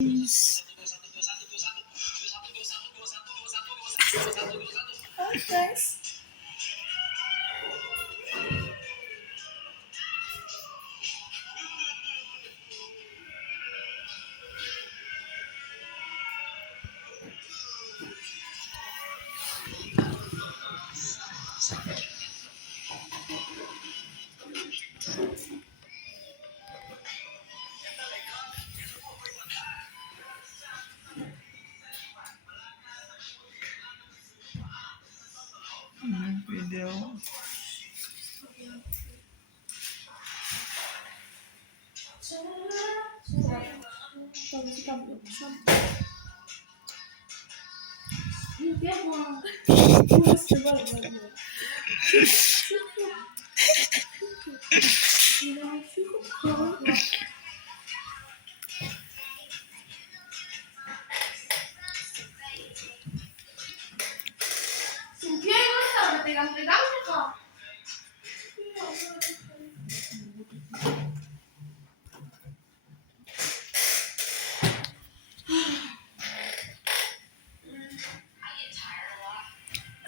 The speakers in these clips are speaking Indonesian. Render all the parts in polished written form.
Guys. Video.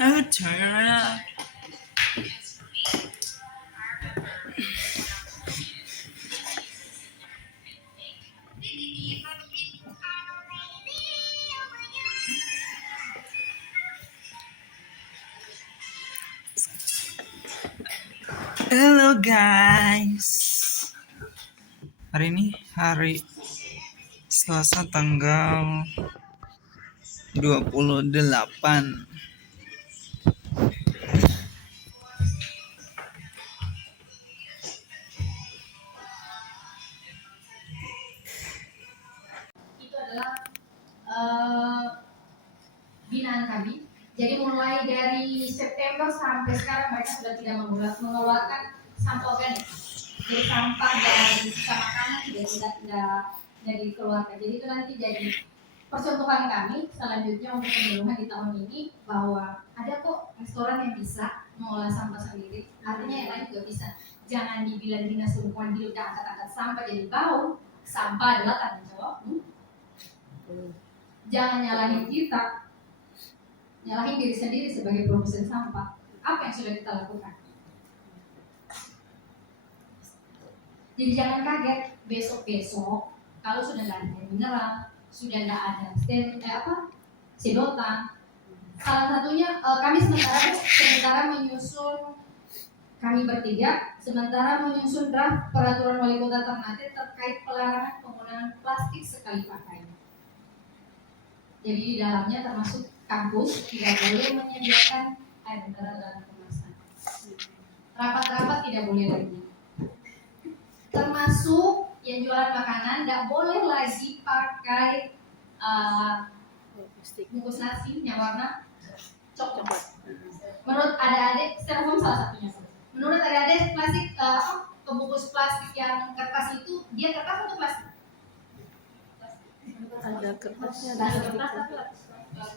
I'm tired. Halo guys. Hari ini hari Selasa tanggal 28. Itu adalah binaan kami. Jadi mulai dari September sampai sekarang mereka sudah tidak mengeluarkan sampah organik. Jadi sampah dari sisa makanan tidak dikeluarkan. Jadi itu nanti jadi percontohan kami selanjutnya untuk penyuluhan di tahun ini bahwa ada kok restoran yang bisa mengolah sampah sendiri. Artinya yang lain juga bisa. Jangan dibilang dinas lingkungan hidup dan angkat-angkat sampah jadi bau. Sampah adalah tanggung jawabmu. Jangan nyalahin kita, nyalahin diri sendiri sebagai produsen sampah. Apa yang sudah kita lakukan? Jadi jangan kaget besok-besok kalau sudah tidak ada mineral, sudah tidak ada sedotan. Salah satunya kami sementara menyusun, kami bertiga sementara menyusun draft peraturan wali kota Ternate terkait pelarangan penggunaan plastik sekali pakai. Jadi di dalamnya termasuk kampus tidak boleh menyediakan air mineral dalam kemasan. Rapat-rapat tidak boleh lagi. Termasuk yang jualan makanan tidak boleh lagi pakai bungkus nasi yang warna coklat. Menurut adik-adik, styrofoam salah satunya. Menurut adik-adik plastik pembungkus plastik yang kertas itu dia kertas atau plastik? Ada kertasnya,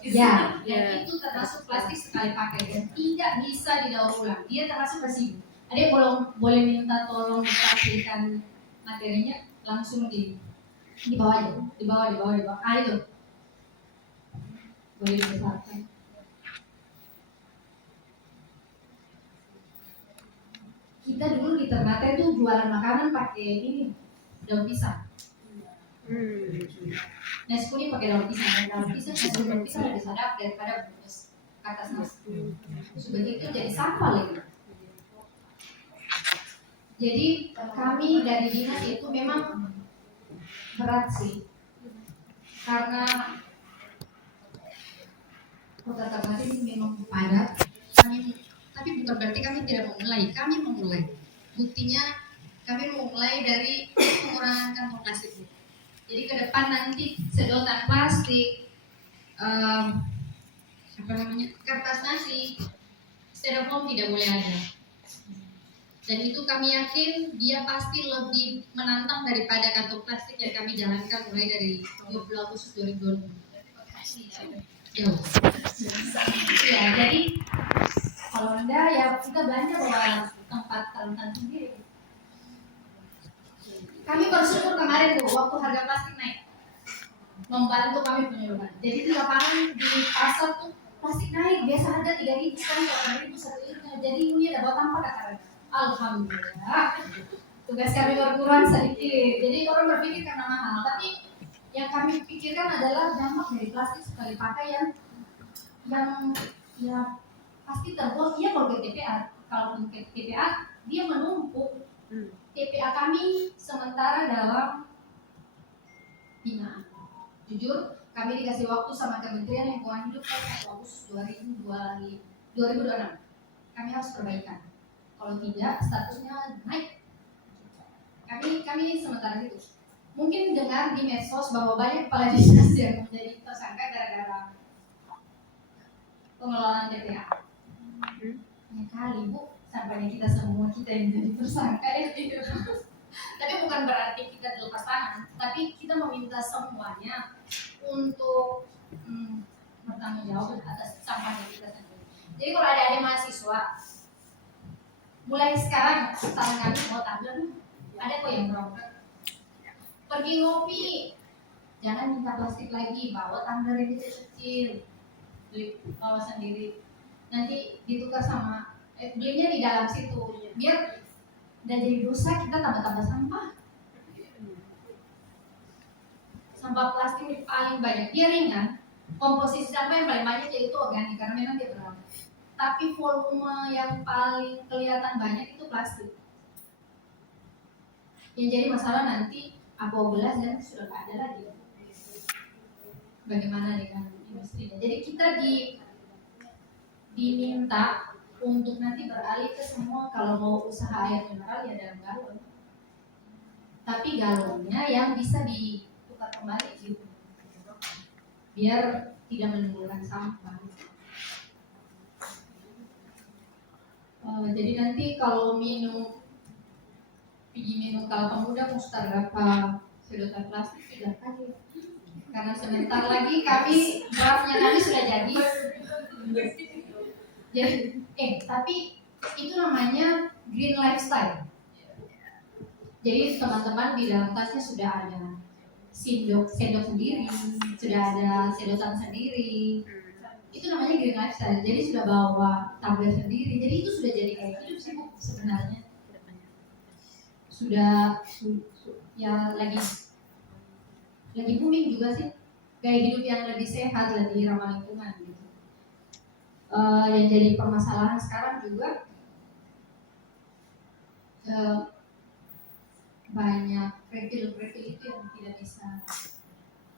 ya, dan itu termasuk plastik sekali pakai dan tidak bisa didaur ulang. Dia termasuk residu. Ada boleh minta tolong dipastikan materinya langsung di bawah aja, di bawah. Itu boleh dibesarkan. Kita dulu di Ternate tuh jualan makanan pakai ini daun pisang. Nasi kuning pakai daun pisang lebih sadap daripada bungkus kertas nasi. Begitu jadi sampah lagi. Jadi kami dari dinas itu memang berat sih, karena kota Ternate ini memang padat. Tapi bukan berarti kami tidak memulai. Kami memulai. Buktinya kami memulai dari pengurangan kantong plastik. Jadi ke depan nanti sedotan plastik, kertas nasi, styrofoam tidak boleh ada. Dan itu kami yakin dia pasti lebih menantang daripada kantong plastik yang kami jalankan mulai dari 20 Agustus 2020. Jauh. Ya, jadi kalau enggak ya kita belanja bawa tempat rentan sendiri. Kami bersyukur kemarin tuh waktu harga plastik naik. membantu kami penyuluhan. Jadi di lapangan di pasar tuh plastik naik, biasa harga 3.000 sekarang 8.000 satu liter. Jadi ini ada buat apa kata mereka? Alhamdulillah. Tugas kami berkurang sedikit. Jadi orang berpikir karena mahal, tapi yang kami pikirkan adalah dampak dari plastik sekali pakai yang ya pasti terbuang. Iya kalau ke TPA, kalau ke TPA dia menumpuk. TPA kami sementara dalam binaan. Jujur, kami dikasih waktu sama Kementerian Lingkungan Hidup sampai Agustus 2026. Kami harus perbaikan. Kalau tidak, statusnya naik. Kami sementara itu. Mungkin dengar di medsos bahwa banyak kepala dinas yang menjadi tersangka gara-gara pengelolaan TPA. Ya kali Bu, sampai kita semua kita yang jadi tersangka ya. Tapi bukan berarti kita dilepas tangan, tapi kita meminta semuanya untuk bertanggung jawab atas sampahnya kita sendiri. Jadi kalau ada mahasiswa, mulai sekarang tangan kami mau tablet, ada kok yang berobat. Pergi ngopi, jangan minta plastik lagi, bawa tumbler yang kecil, beli bawa sendiri. Nanti ditukar sama belinya di dalam situ, biar dan jadi dosa kita tambah-tambah sampah. Sampah plastik ini paling banyak, dia ringan. Komposisi sampah yang paling banyak yaitu organik karena memang dia berat. Tapi volume yang paling kelihatan banyak itu plastik. Yang jadi masalah nanti apabila dan sudah tidak ada lagi. Bagaimana dengan industrinya? Jadi kita diminta untuk nanti beralih ke semua kalau mau usaha air mineral ya dalam galon. Tapi galonnya yang bisa ditukar kembali gitu. Biar tidak menimbulkan sampah. Jadi nanti kalau pergi minum kalau pemuda Mustarapa sedotan plastik sudah tadi. Karena sebentar lagi kami draftnya kami sudah jadi. Tapi itu namanya green lifestyle. Jadi teman-teman di dalam tasnya sudah ada sendok sendiri, sudah ada sedotan sendiri. Itu namanya green lifestyle. Jadi sudah bawa tumbler sendiri. Jadi itu sudah jadi kayak hidup sih Bu sebenarnya. Sudah ya lagi booming juga sih. Gaya hidup yang lebih sehat, lebih ramah lingkungan gitu. Yang jadi permasalahan sekarang juga banyak refill itu yang tidak bisa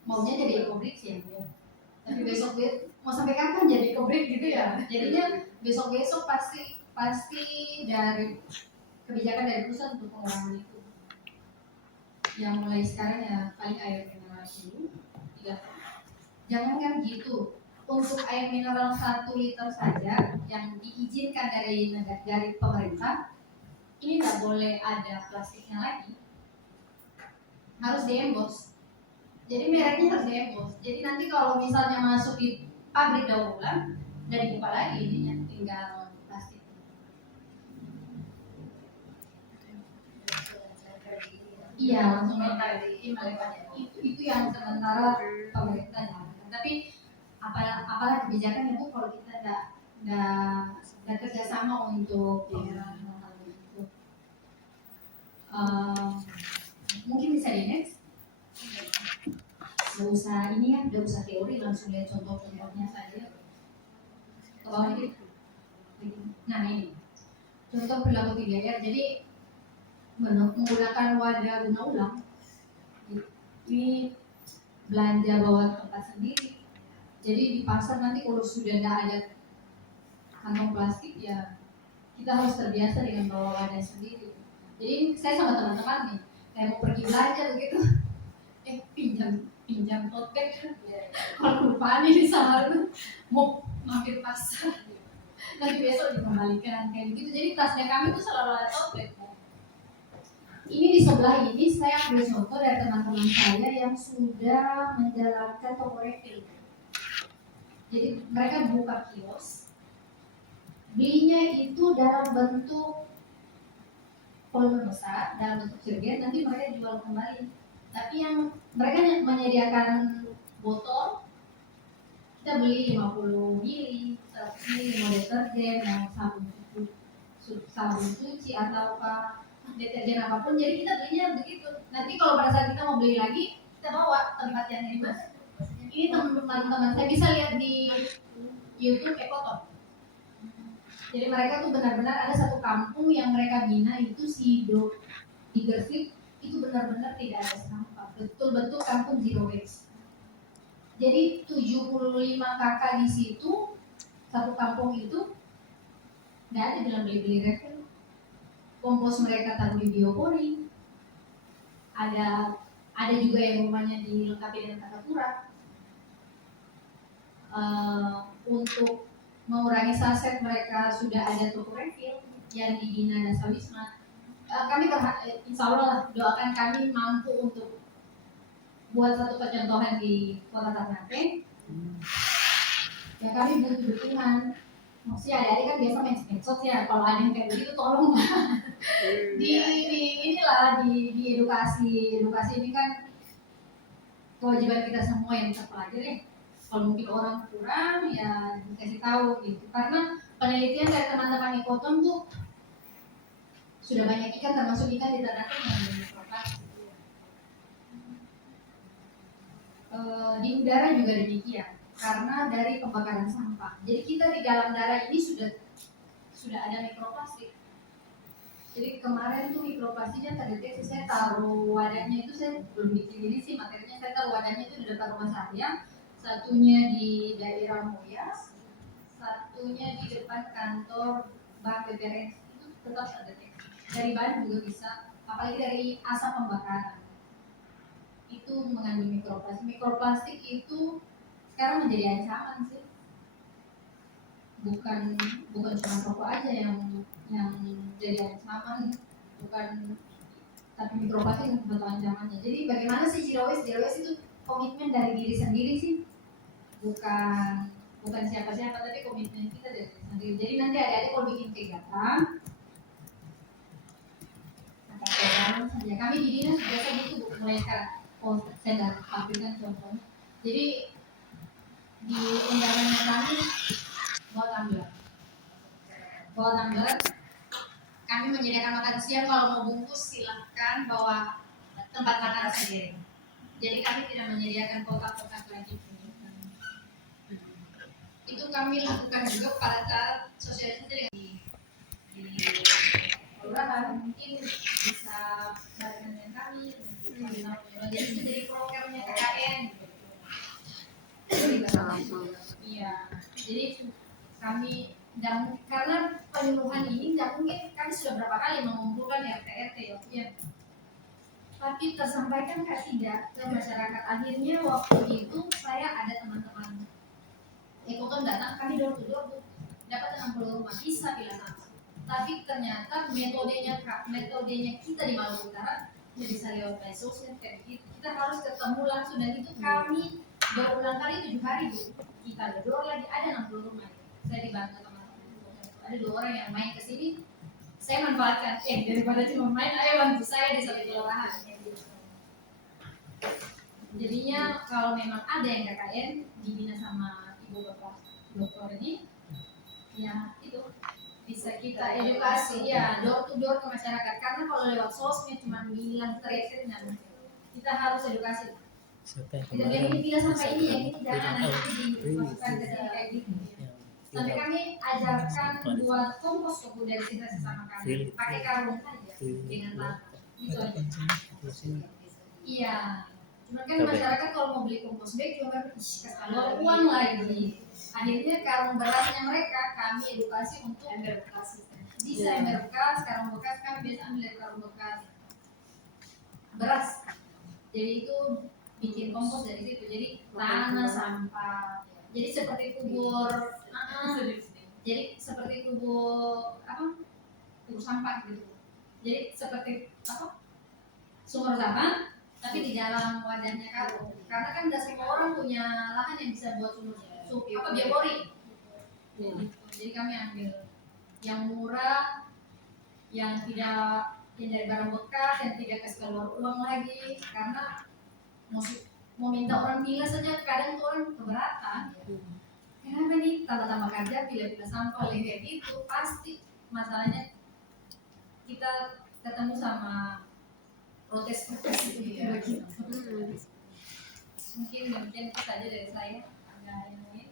maunya jadi ekobrik sih ya. Tapi besok mau sampai kapan jadi ekobrik gitu ya? Jadinya besok pasti dari kebijakan dari pusat untuk pengurangan itu. Yang mulai sekarang ya paling air mineral dulu 3 ton. Jangan gitu. Untuk air mineral 1 liter saja yang diizinkan dari pemerintah, ini nggak boleh ada plastiknya lagi, harus diembos. Jadi mereknya harus diembos. Jadi nanti kalau misalnya masuk di pabrik daur ulang, udah dibuka lagi ininya, tinggal plastik. Iya langsung minta itu yang sementara pemerintah jalankan. Tapi apalah kebijakan itu kalau kita nggak kerjasama untuk hal itu. Mungkin bisa di next. Gak usah ini ya, gak usah teori, langsung lihat contoh-contohnya saja. Ke bawah ini. Nah ini contoh perilaku 3R. Jadi menggunakan wadah guna ulang. Ini belanja bawa tempat sendiri. Jadi di pasar nanti kalau sudah tidak ada kantong plastik ya kita harus terbiasa dengan bawa wadah sendiri. Jadi saya sama teman-teman nih, kayak mau pergi belanja begitu, pinjam tote bag. Kalau lupa nih di sana mau mampir pasar, nanti besok dikembalikan kayak begitu. Jadi tasnya kami tuh selalu ada tote bag. Ini di sebelah ini saya ambil contoh dari teman-teman saya yang sudah menjalankan toko refill. Jadi mereka buka kios, belinya itu dalam bentuk volume besar, dalam bentuk jerigen, nanti mereka jual kembali. Tapi yang mereka menyediakan botol, kita beli 50 mili, 100 mili, mau deterjen, mau sabun cuci atau apa deterjen apapun, jadi kita belinya begitu. Nanti kalau pada saat kita mau beli lagi, kita bawa tempat yang ini mas. Ini teman-teman saya bisa lihat di YouTube Ekoton. Jadi mereka tuh benar-benar ada satu kampung yang mereka bina itu di Gresik, itu benar-benar tidak ada sampah, betul-betul kampung zero waste. Jadi 75 kakak di situ, satu kampung itu nggak ada bilang beli-beli refill. Kompos mereka taruh di biopori. Ada juga yang rumahnya dilengkapi dengan takakura. Untuk mengurangi saset mereka sudah ada toko refill yang dibina Dasar Wisma. Kami insya Allah doakan kami mampu untuk buat satu percontohan di Kota Ternate. Ya kami butuh dukungan. Maksudnya adik-adik kan biasa main medsos ya, kalau ada yang kayak begitu tolong di edukasi ini kan kewajiban kita semua yang terpelajar ya. Kalau mungkin orang kurang ya dikasih tahu gitu, karena penelitian dari teman-teman Ekoton tuh sudah banyak ikan, termasuk ikan di Ternate yang mikroplastik. Di udara juga demikian karena dari pembakaran sampah. Jadi kita di dalam darah ini sudah ada mikroplastik. Jadi kemarin tuh mikroplastiknya terdeteksi, saya taruh wadahnya itu, saya belum bikin ini sih materinya, saya taruh wadahnya itu di depan rumah saya, satunya di daerah Moyas, satunya di depan kantor Bank BPRS, itu tetap terdeteksi. Dari bahan juga bisa, apalagi dari asap pembakaran itu mengandung mikroplastik. Mikroplastik itu sekarang menjadi ancaman sih, bukan cuma rokok aja yang jadi ancaman, bukan, tapi mikroplastik betul ancamannya. Jadi bagaimana sih zero waste itu komitmen dari diri sendiri sih, bukan siapa-siapa, tapi komitmen kita dari diri sendiri. Jadi nanti adik-adik kalau bikin kegiatan saja, kami di dinas biasa gitu mulai sekarang. Saya tampilkan contohnya. Jadi di undangannya kami bawa tumbler. Kami menyediakan makan siang, kalau mau bungkus silahkan bawa tempat makan sendiri. Jadi kami tidak menyediakan kotak-kotak lagi. Itu kami lakukan juga pada saat sosialisasi dengan di kelurahan, mungkin bisa barengan dengan kami. Jadi itu jadi programnya KKN. Iya, jadi kami karena penyuluhan ini nggak mungkin, kami sudah berapa kali mengumpulkan RT ya, tapi tersampaikan tidak ke masyarakat. Akhirnya waktu itu saya ada teman-teman Ekoton datang, kami door to door dapat 60 rumah, bisa bila sama. Tapi ternyata metodenya kita di Maluku Utara tidak bisa lewat media sosial kayak gitu. Kita harus ketemu langsung, dan itu kami berulang kali 7 hari bu. Kita door lagi, ada 60 rumah. Saya dibantu teman-teman. Ada 2 orang yang main ke sini. Saya manfaatkan, daripada cuma main, ayo bantu saya di satu kelurahan. Jadinya kalau memang ada yang KKN dibina sama ibu bapak dokter ini, ya itu bisa kita edukasi ya, door to door ke masyarakat. Karena kalau lewat sosmed cuma bilang teriak, kita harus edukasi. Kita yang ini bilang sampai ini, yang ini jangan, nanti dimasukkan ke sini kayak gitu. Sampai kami ajarkan buat kompos kebu dari sisa-sisa makanan, pakai karung saja dengan tanah. Itu aja. Iya. Cuman kan masyarakat kalau mau beli kompos bag juga kalau uang lagi. Akhirnya karung berasnya mereka kami edukasi untuk ember bekas. Bisa ember bekas, karung bekas, kami biasa ambil dari karung bekas beras. Jadi itu bikin kompos dari situ. Jadi tanah sampah. Jadi seperti kubur, jadi seperti kubur sampah gitu. Jadi seperti sumur zaman, tapi di dalam wadahnya karung. Karena kan tidak semua orang punya lahan yang bisa buat sumur biopori. Jadi kami ambil yang murah, yang dari barang bekas, yang tidak kasih keluar uang lagi, karena mau minta orang pilih saja kadang tuh orang keberatan. Kenapa nih tambah-tambah kerja pilih-pilih sampel kayak gitu, pasti masalahnya kita ketemu sama protes gitu. Mungkin demikian itu saja dari saya. Ada yang lain?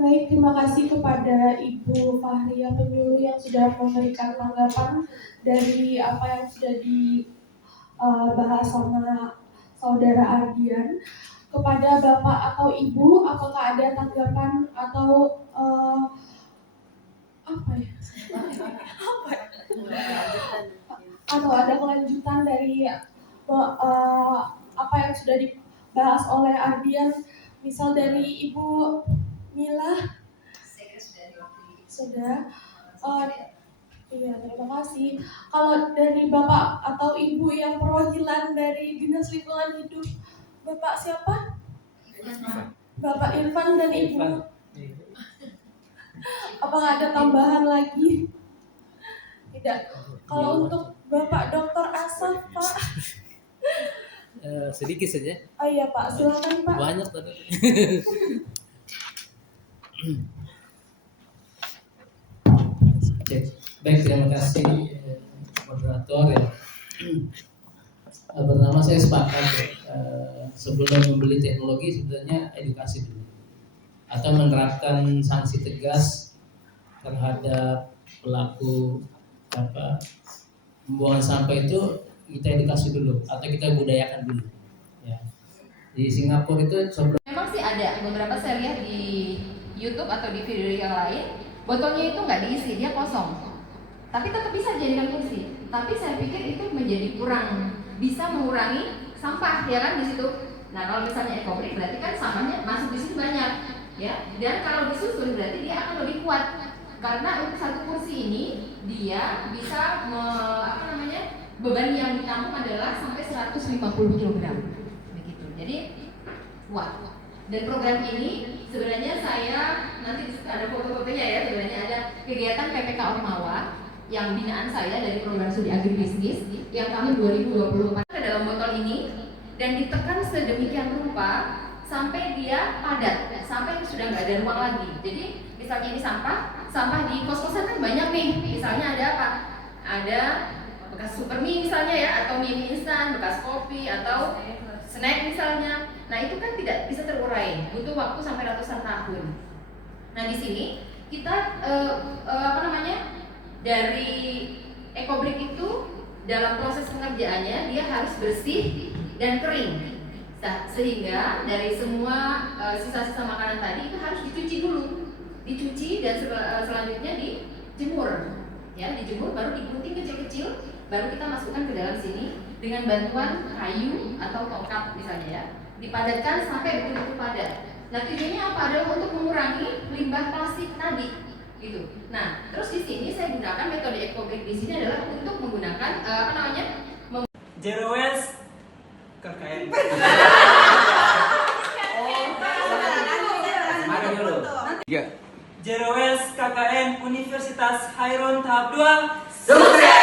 Baik, terima kasih kepada Ibu Fahria Penyuluh yang sudah memberikan tanggapan dari apa yang sudah dibahas sama Saudara Ardian. Kepada Bapak atau Ibu, apakah ada tanggapan atau atau ada kelanjutan dari apa yang sudah dibahas oleh Ardian, misal dari Ibu Mila? Sudah. Iya, terima kasih. Kalau dari Bapak atau Ibu yang perwakilan dari Dinas Lingkungan Hidup, Bapak siapa? Bapak Irfan dan Ibu. Apakah ada tambahan lagi? Tidak. Kalau untuk Bapak Dr. Asaf, Pak? Sedikit saja. Oh iya Pak, silakan Pak. Banyak tadi. Oke, baik, terima kasih moderator ya. Pertama saya sepakat sebelum membeli teknologi sebenarnya edukasi dulu atau menerapkan sanksi tegas terhadap pelaku pembuangan sampah itu, kita edukasi dulu atau kita budayakan dulu ya. Di Singapura itu sebelum Memang sih ada beberapa saya lihat di YouTube atau di video yang lain, botolnya itu nggak diisi, dia kosong. Tapi tetap bisa dijadikan kursi. Tapi saya pikir itu menjadi kurang bisa mengurangi sampah ya kan di situ. Nah kalau misalnya ekobrik berarti kan sampahnya masuk di situ banyak ya. Dan kalau disusun berarti dia akan lebih kuat karena untuk satu kursi ini dia bisa beban yang ditampung adalah sampai 150 kg begitu. Jadi kuat. Dan program ini sebenarnya saya nanti ada foto-fotonya ya, sebenarnya ada kegiatan PPK Ormawa yang binaan saya dari program studi agribisnis yang tahun 2024 ke dalam botol ini dan ditekan sedemikian rupa sampai dia padat, sampai sudah nggak ada ruang lagi. Jadi misalnya ini sampah di kos-kosan kan banyak nih, misalnya ada apa? Ada bekas super mie misalnya ya, atau mie instan, bekas kopi atau snack misalnya. Nah itu kan tidak bisa terurai, butuh waktu sampai ratusan tahun. Nah di sini kita dari ekobrik itu dalam proses pengerjaannya dia harus bersih dan kering. Nah, sehingga dari semua sisa-sisa makanan tadi itu harus dicuci dulu, dicuci dan selanjutnya dijemur. Ya, dijemur baru digunting kecil-kecil, baru kita masukkan ke dalam sini dengan bantuan kayu atau tongkat misalnya ya. Dipadatkan sampai betul-betul padat. Nah, tujuannya apa? Adalah untuk mengurangi limbah plastik tadi, gitu. Nah, terus di sini saya gunakan metode ekobrik di sini adalah untuk menggunakan Zero waste KKN. Mana dulu? Zero waste KKN Universitas Hairun tahap 2. Sukses!